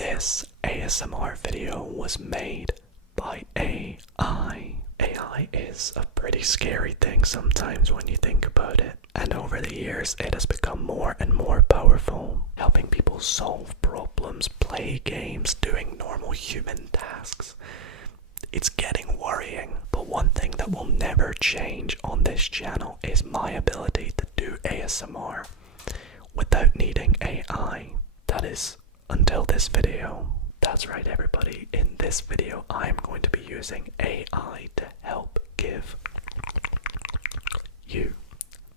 This ASMR video was made by AI. AI is a pretty scary thing sometimes when you think about it. And over the years, it has become more and more powerful, helping people solve problems, play games, doing normal human tasks. It's getting worrying, but one thing that will never change on this channel is my ability to do ASMR without needing AI. That is until this video. That's right, everybody. In this video, I'm going to be using AI to help give you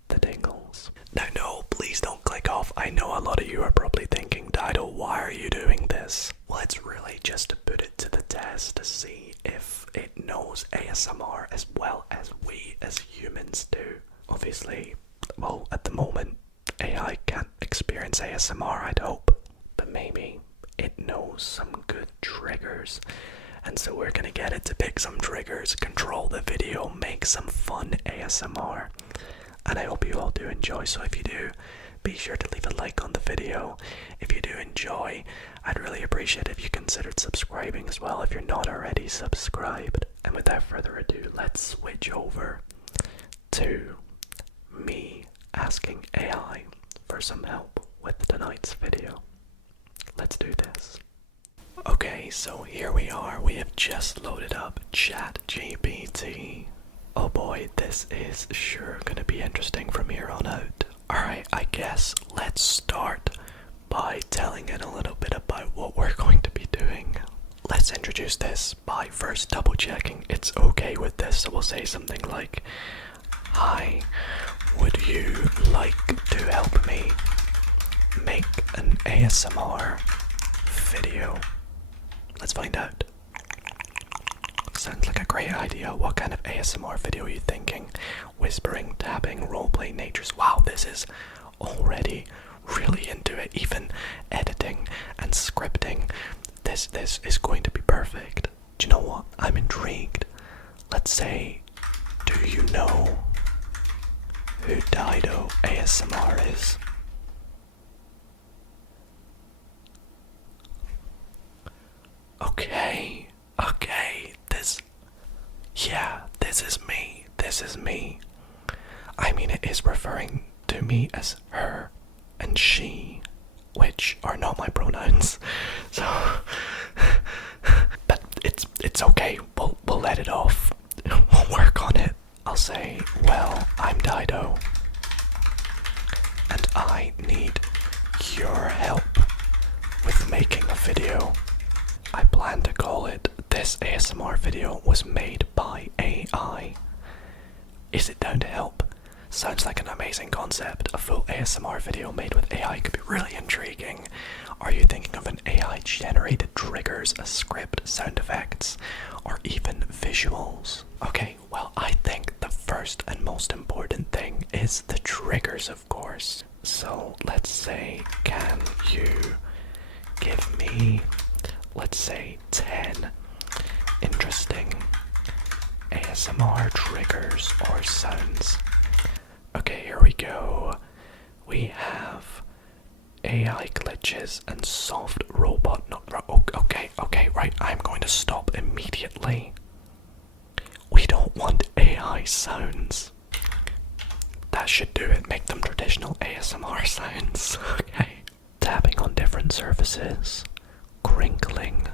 the tingles. Now, no, please don't click off. I know a lot of you are probably thinking, Dido, why are you doing this? Well, it's really just to put it to the test to see if it knows ASMR as well as we as humans do. Obviously, well, at the moment, AI can't experience ASMR, I'd hope. But maybe it knows some good triggers. And so we're gonna get it to pick some triggers, control the video, make some fun ASMR. And I hope you all do enjoy. So if you do, be sure to leave a like on the video. If you do enjoy, I'd really appreciate if you considered subscribing as well if you're not already subscribed. And without further ado, let's switch over to me asking AI for some help with tonight's video. Let's do this. Okay, so here we are. We have just loaded up ChatGPT. Oh boy, this is sure gonna be interesting from here on out. Alright, I guess let's start by telling it a little bit about what we're going to be doing. Let's introduce this by first double checking it's okay with this. So we'll say something like, hi, would you like to help me make an ASMR video? Let's find out. Sounds like a great idea. What kind of ASMR video are you thinking? Whispering, tapping, roleplay, natures. Wow, this is already really into it. Even editing and scripting. This is going to be perfect. Do you know what? I'm intrigued. Let's say, do you know who Dido ASMR is? Okay, this is me. I mean, it is referring to me as her and she, which are not my pronouns, so, but it's okay, we'll let it off, we'll work on it. I'll say, well, I'm Dido, and I need your help with making a video. I plan to call it This ASMR Video Was Made by AI. Is it down to help? Sounds like an amazing concept. A full ASMR video made with AI could be really intriguing. Are you thinking of an AI generated triggers, a script, sound effects, or even visuals? Okay, well, I think the first and most important thing is the triggers, of course. So let's say, can you give me, let's say, 10 interesting ASMR triggers or sounds. Okay, here we go. We have AI glitches and soft robot. Okay, right. I'm going to stop immediately. We don't want AI sounds. That should do it. Make them traditional ASMR sounds. Okay. Tapping on different surfaces. Crinkling,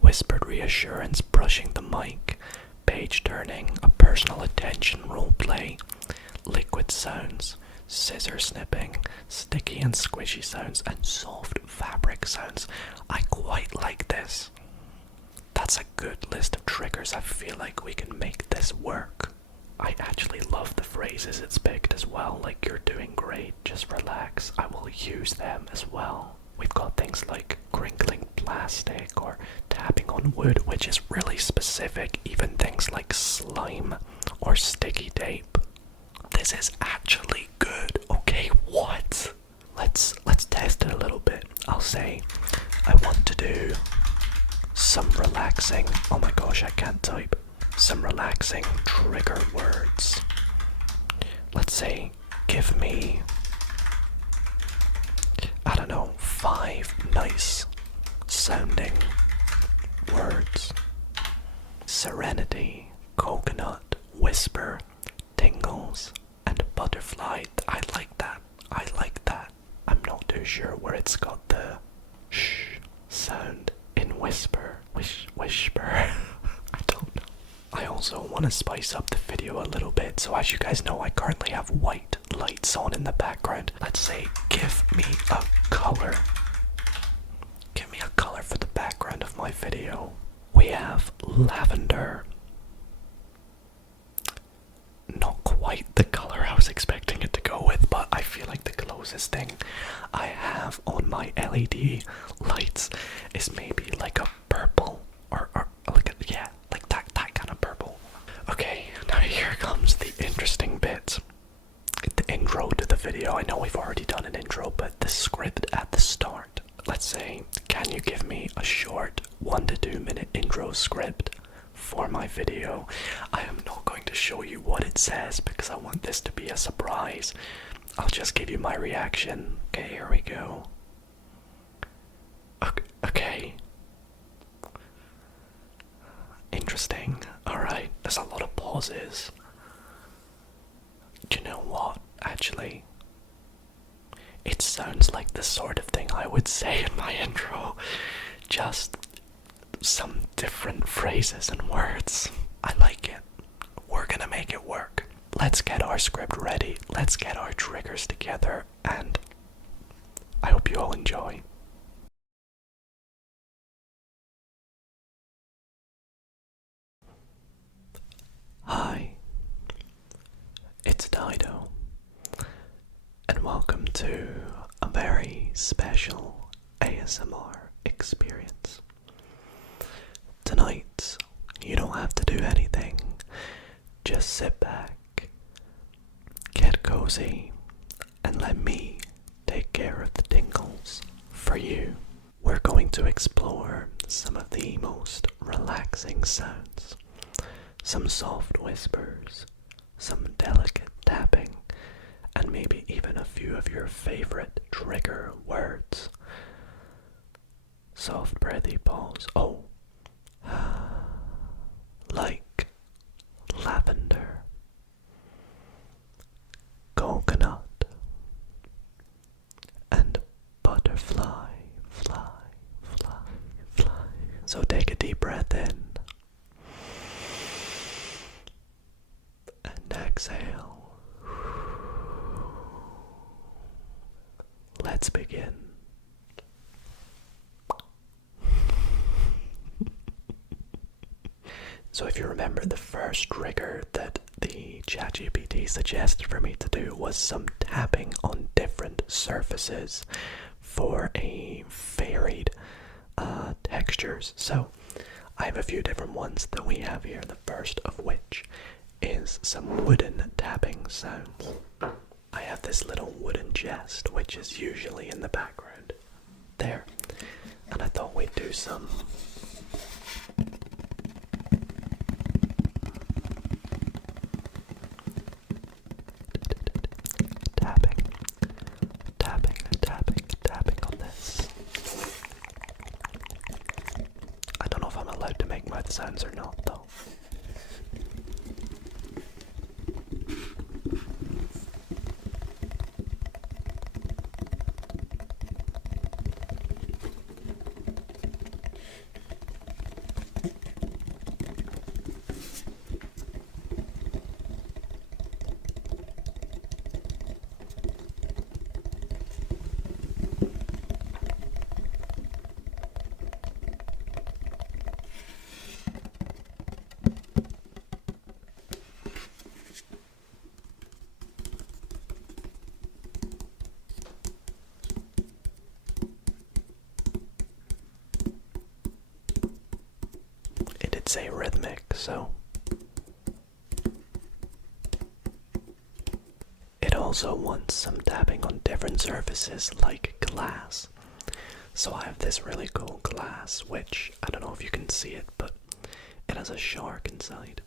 whispered reassurance, brushing the mic, page turning, a personal attention roleplay, liquid sounds, scissor snipping, sticky and squishy sounds, and soft fabric sounds. I quite like this. That's a good list of triggers. I feel like we can make this work. I actually love the phrases it's picked as well, like you're doing great, just relax. I will use them as well. We've got things like crinkling plastic or tapping on wood, which is really specific. Even things like slime or sticky tape. This is actually good. Okay, what? Let's test it a little bit. I'll say, I want to do some relaxing, oh my gosh, I can't type. Some relaxing trigger words. Let's say, give me, I don't know, 5 nice sounding words. Serenity, coconut, whisper, tingles, and butterfly. I like that. I like that. I'm not too sure where it's got the shh sound in whisper. Whisper. I don't know. I also want to spice up the video a little bit, so as you guys know, I currently have white lights on in the background. Let's say, give me a color. Give me a color for the background of my video. We have lavender. Not quite the color I was expecting it to go with, but I feel like the closest thing I have on my LED lights is maybe like a purple or like a, yeah, like that kind of purple. Okay, now here comes the interesting bit. The intro to the video. I know we've already done an intro, but the script at the start. Let's say, can you give me a short 1 to 2 minute intro script for my video? I am not going to show you what it says because I want this to be a surprise. I'll just give you my reaction. Okay, here we go. Okay. Interesting. Alright, there's a lot of pauses. Do you know what? Actually, it sounds like the sort of thing I would say in my intro. Just some different phrases and words. I like it. We're gonna make it work. Let's get our script ready. Let's get our triggers together, and I hope you all enjoy. Hi, it's Dido, and welcome to a very special ASMR experience. Tonight, you don't have to do anything. Just sit back, get cozy, and let me take care of the tingles for you. We're going to explore some of the most relaxing sounds, some soft whispers, some delicate tapping, and maybe even a few of your favorite trigger words. Soft breathy pause. Oh, like lavender, coconut, and butterfly, fly, fly, fly. So take a deep breath in and exhale. Let's begin. So if you remember, the first trigger that the ChatGPT suggested for me to do was some tapping on different surfaces for a varied textures. So I have a few different ones that we have here, the first of which is some wooden tapping sounds. I have this little wooden chest, which is usually in the background there, and I thought we'd do some tapping on this. I don't know if I'm allowed to make mouth sounds or not, though. Say rhythmic, so it also wants some tapping on different surfaces like glass. So I have this really cool glass, which I don't know if you can see it, but it has a shark inside.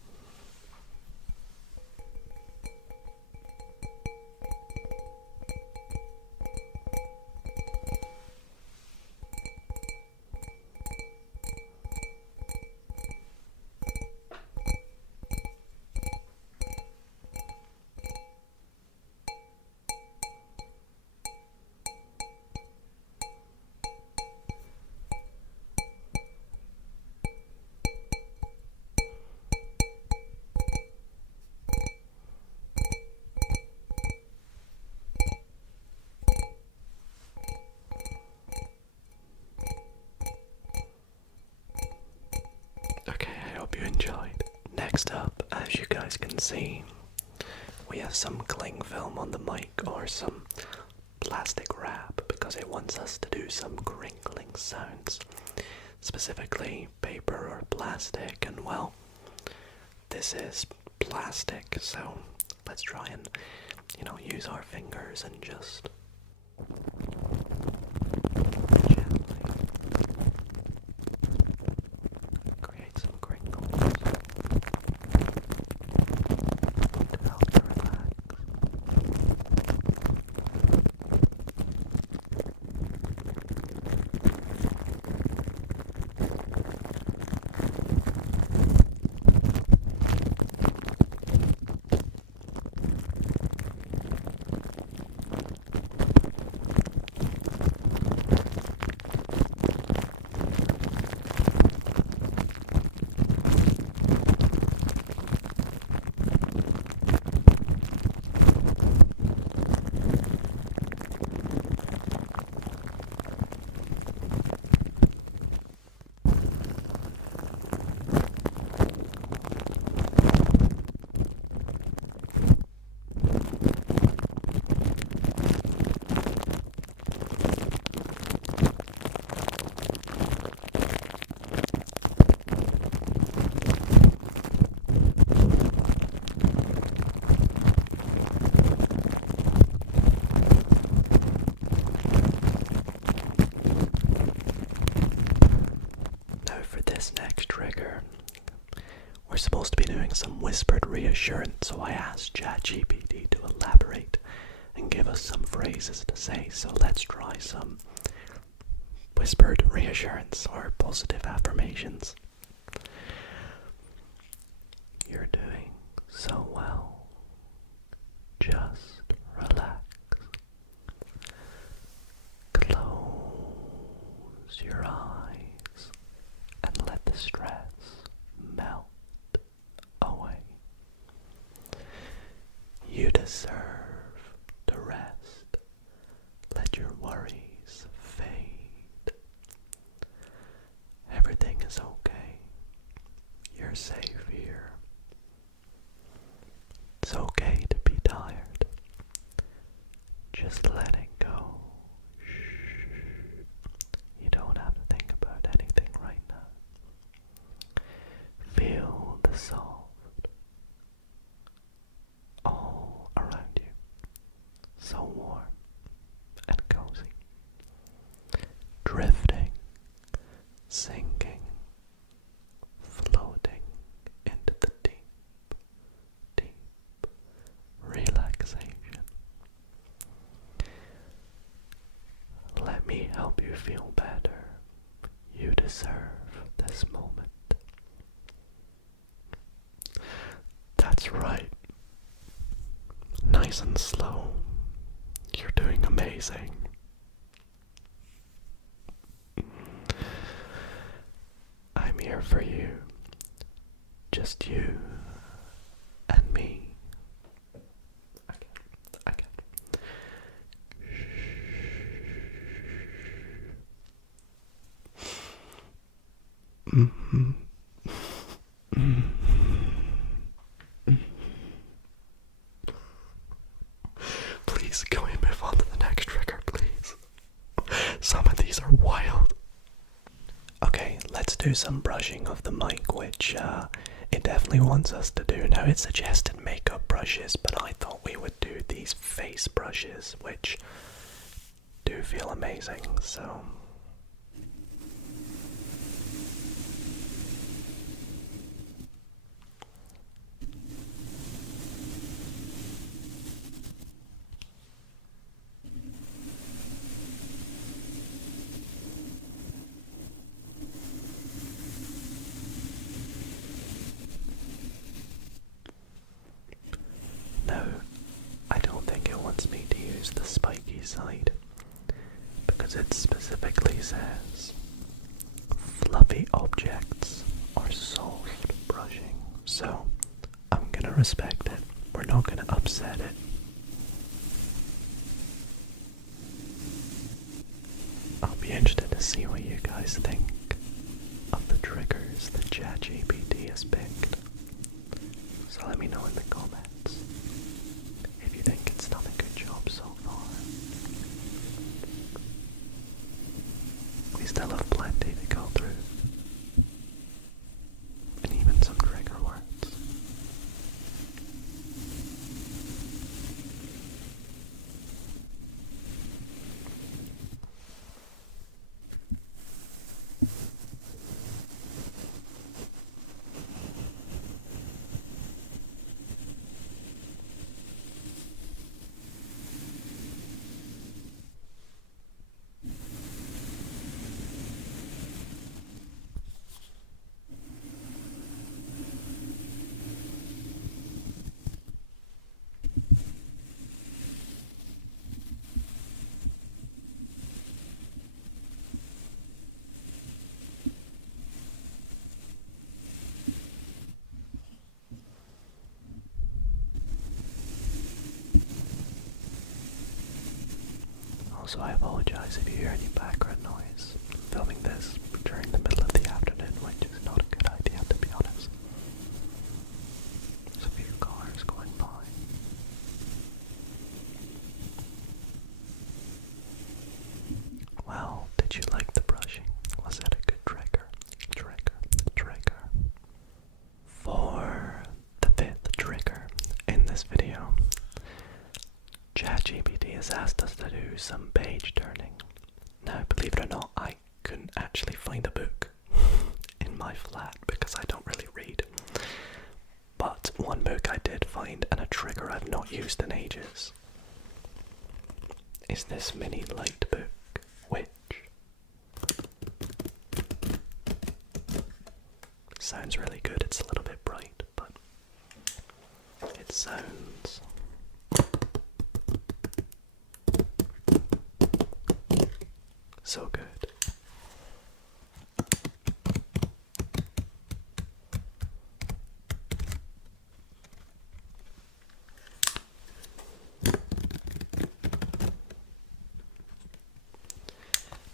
Next up, as you guys can see, we have some cling film on the mic or some plastic wrap because it wants us to do some crinkling sounds, specifically paper or plastic, and well, this is plastic, so let's try and, use our fingers and just gently create some crinkles to help you relax. Next trigger, we're supposed to be doing some whispered reassurance, so I asked ChatGPT to elaborate and give us some phrases to say. So let's try some whispered reassurance or positive affirmations. You're doing so well. Just relax. Close your eyes and let the stress melt away. You deserve to rest. Let your worries fade. Everything is okay. You're safe here. It's okay to be tired. Just let it go. Shh. You don't have to think about anything right now. Feel the soft all around you. So warm and cozy. Drifting, sinking, floating into the deep, deep relaxation. Let me help you feel better. You deserve this moment. That's right. Nice and slow. You're doing amazing. I'm here for you. Just you and me. Okay. Please, can we move on to the next trigger, please? Some of these are wild. Okay, let's do some brushing of the mic, which it definitely wants us to do. Now, it suggested makeup brushes, but I thought we would do these face brushes, which do feel amazing, so... No, I don't think it wants me to use the spiky side, because it specifically says fluffy objects or soft brushing, so I'm gonna respect it. We're not gonna upset it. I'll be interested to see what you guys think of the triggers that ChatGPT has picked. go through, and even some trigger words. Also, I apologize if you hear any background noise. I'm filming this during the middle of the afternoon, which is not a good idea, to be honest. There's a few cars going by. Well, did you like the brushing? Was it a good trigger? Trigger. For the fifth trigger in this video, ChatGPT has asked us to do some page turning. Now, believe it or not, I couldn't actually find a book in my flat because I don't really read. But one book I did find, and a trigger I've not used in ages, is this mini light book, which sounds really good. It's a little bit bright, but it sounds so good.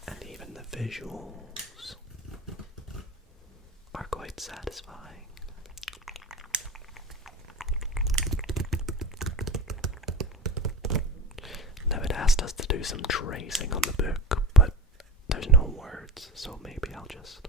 And even the visuals are quite satisfying. Now it asked us to do some tracing on the book, but there's no words, so maybe I'll just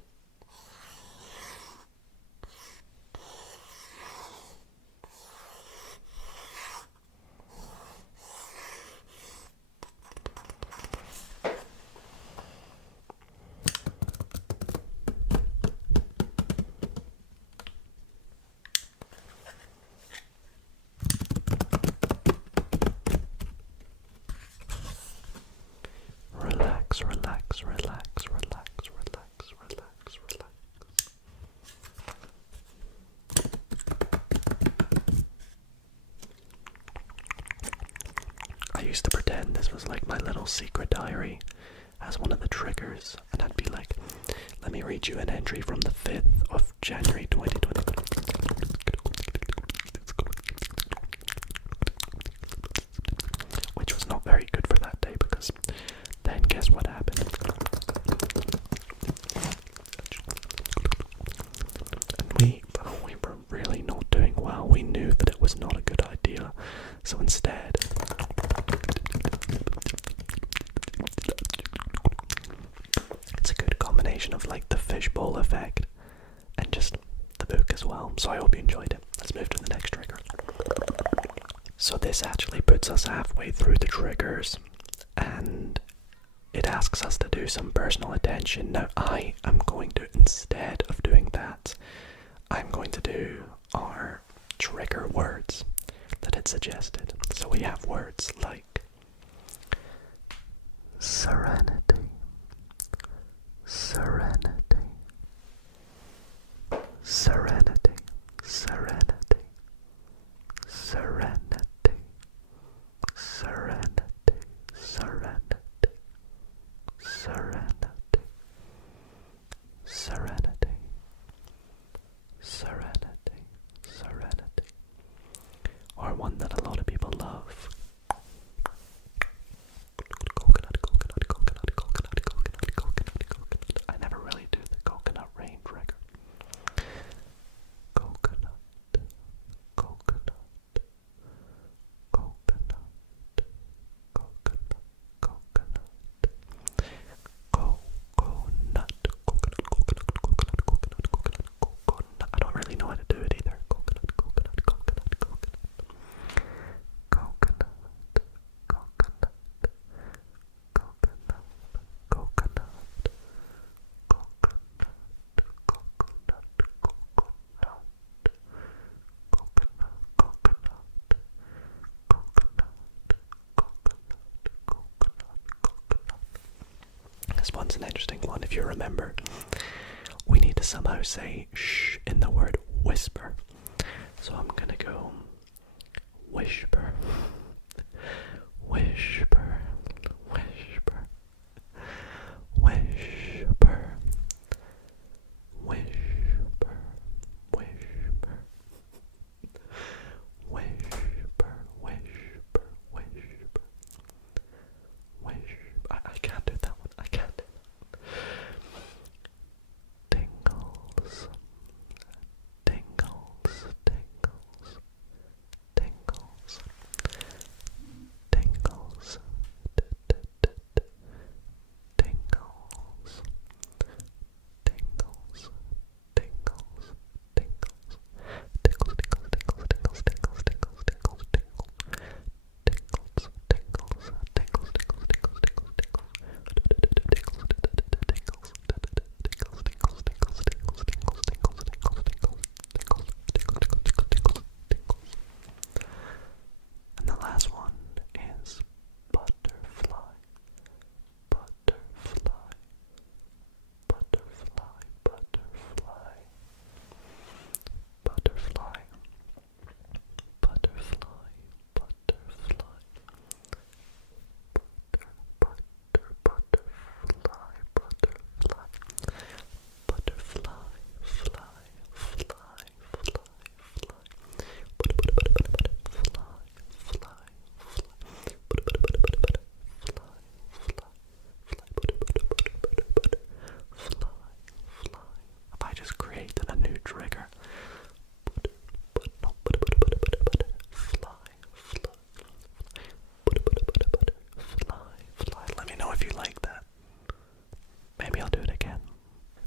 relax. I used to pretend this was like my little secret diary as one of the triggers, and I'd be like, let me read you an entry from the 5th of January 2020. Which was not very good for that day, because then guess what happened? And we were really not doing well. We knew that it was not a good idea, so instead it's a good combination of like the fishbowl effect and just the book as well. So I hope you enjoyed it. Let's move to the next trigger. So this actually puts us halfway through the triggers, and it asks us to do some personal attention. Now I am going to, instead of doing that, I'm going to do our trigger words that it suggested. So we have words like serenity, serenity, serenity, serenity, serenity, serenity, serenity, serenity, serenity, serenity, serenity, or one that a lot of people love, if you remember, we need to somehow say shh in the word whisper. So I'm gonna go whisper, whisper, whisper, whisper, whisper, whisper, whisper, whisper, whisper, whisper. I can't do that one. I can't do that. Tingles, tingles, tingles, tingles, tingles, tingles, tingles, tingles, tingles, tickles, tickles, tickles, tickles, tickles, tickles, tickles, tickles, tickles, tickles, tickles, tickles, tickles, tickles, and the last one is butterfly, butterfly, butterfly, butterfly, butterfly, butterfly, butterfly, butterfly, butterfly, butterfly, fly, fly, fly, fly, If I just created a new trigger, fly. Let me know if you like that. Maybe I'll do it again.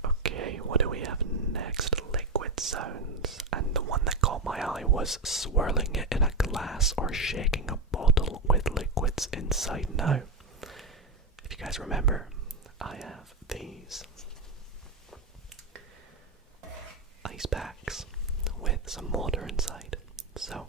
Okay, what do we have next? Liquid sounds. And the one that caught my eye was swirling it in a glass or shaking a bottle with liquids inside. Now, if you guys remember, I have these ice packs with some water inside. So,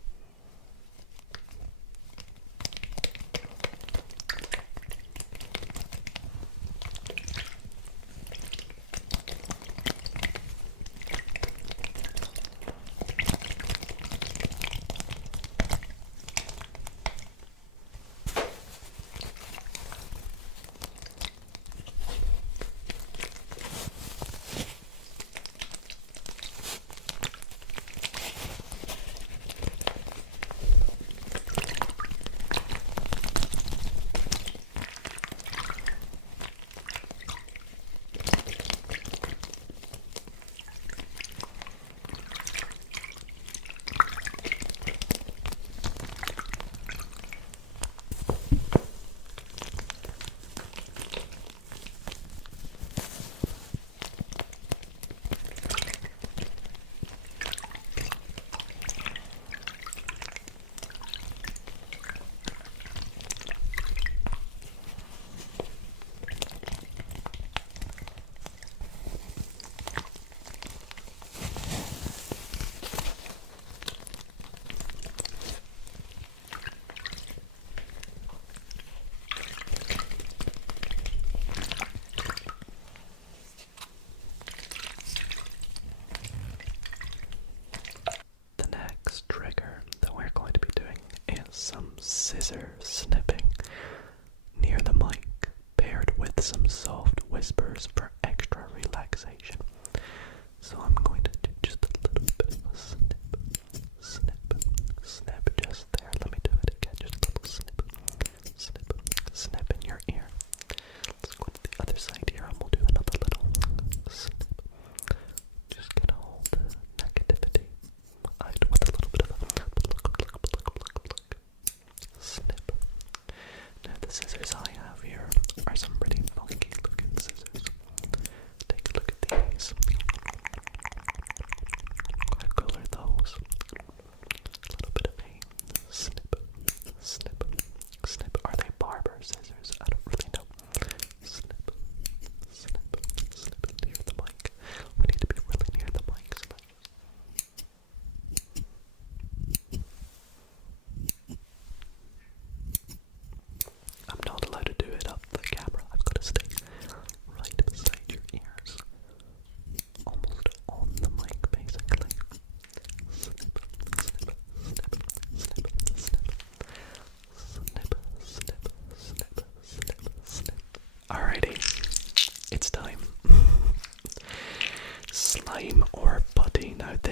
trigger that we're going to be doing is some scissor snipping near the mic, paired with some soft whispers for extra relaxation. So I'm going to do just a little bit of a snip, snip, snip just there. Let me do it again, just a little snip, snip, snip in your ear. Let's go to the other side here and we'll do another little snip. Just gonna hold the negativity with a little bit of a snip,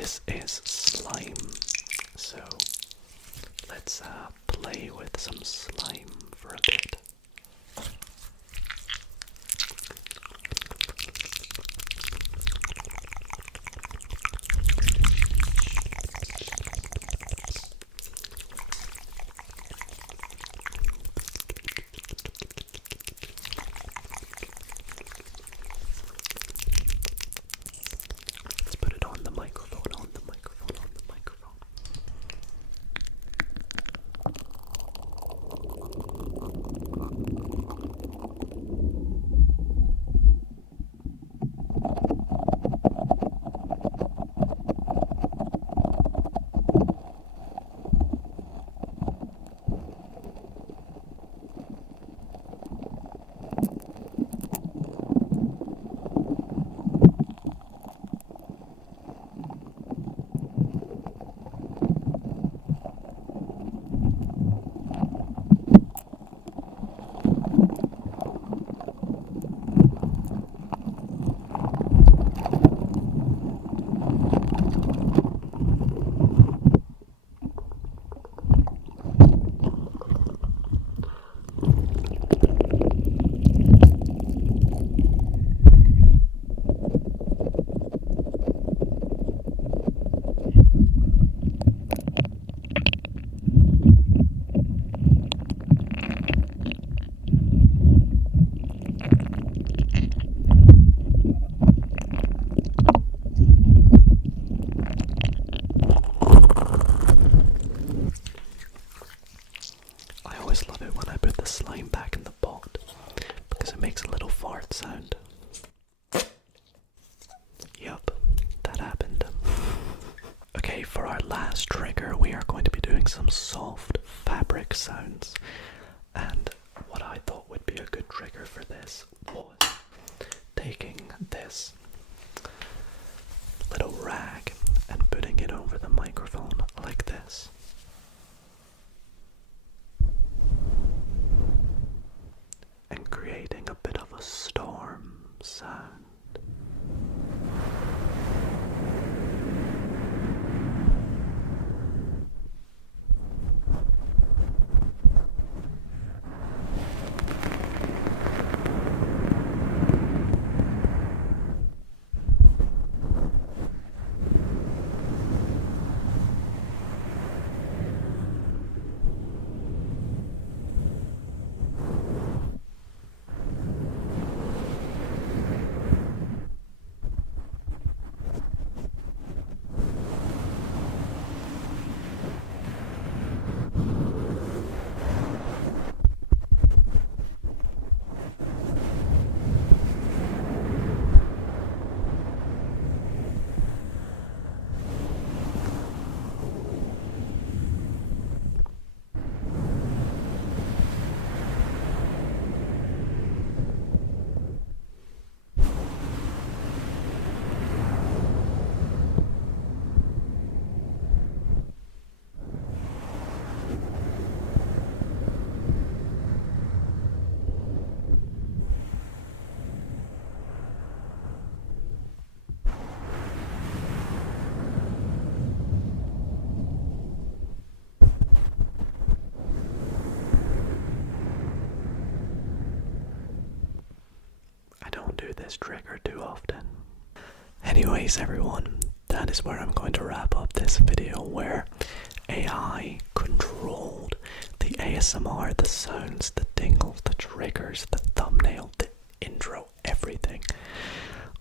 this is slime. So let's play with some slime for a bit. Let's put it on the microphone, on the microphone, on the microphone. I always love it when I put the slime back in the pot because it makes a little fart sound. Yup, that happened. Okay, for our last trigger, we are going to be doing some soft fabric sounds. And what I thought would be a good trigger for this was taking this little rag and putting it over the microphone like this. And creating a bit of a storm sound. This trigger too often. Anyways, everyone, that is where I'm going to wrap up this video, where AI controlled the ASMR, the sounds, the tingles, the triggers, the thumbnail, the intro, everything.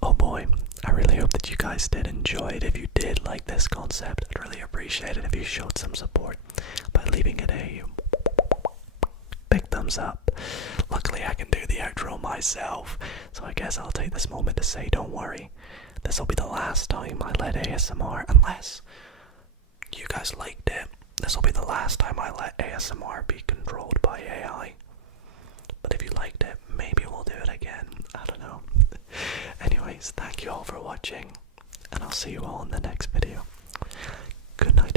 Oh boy, I really hope that you guys did enjoy it. If you did like this concept, I'd really appreciate it if you showed some support by leaving it a big thumbs up. Luckily I can do the outro myself, so I guess I'll take this moment to say don't worry, this will be the last time I let ASMR, unless you guys liked it, this will be the last time I let ASMR be controlled by AI. But if you liked it, maybe we'll do it again, I don't know. Anyways, thank you all for watching, and I'll see you all in the next video. Good night.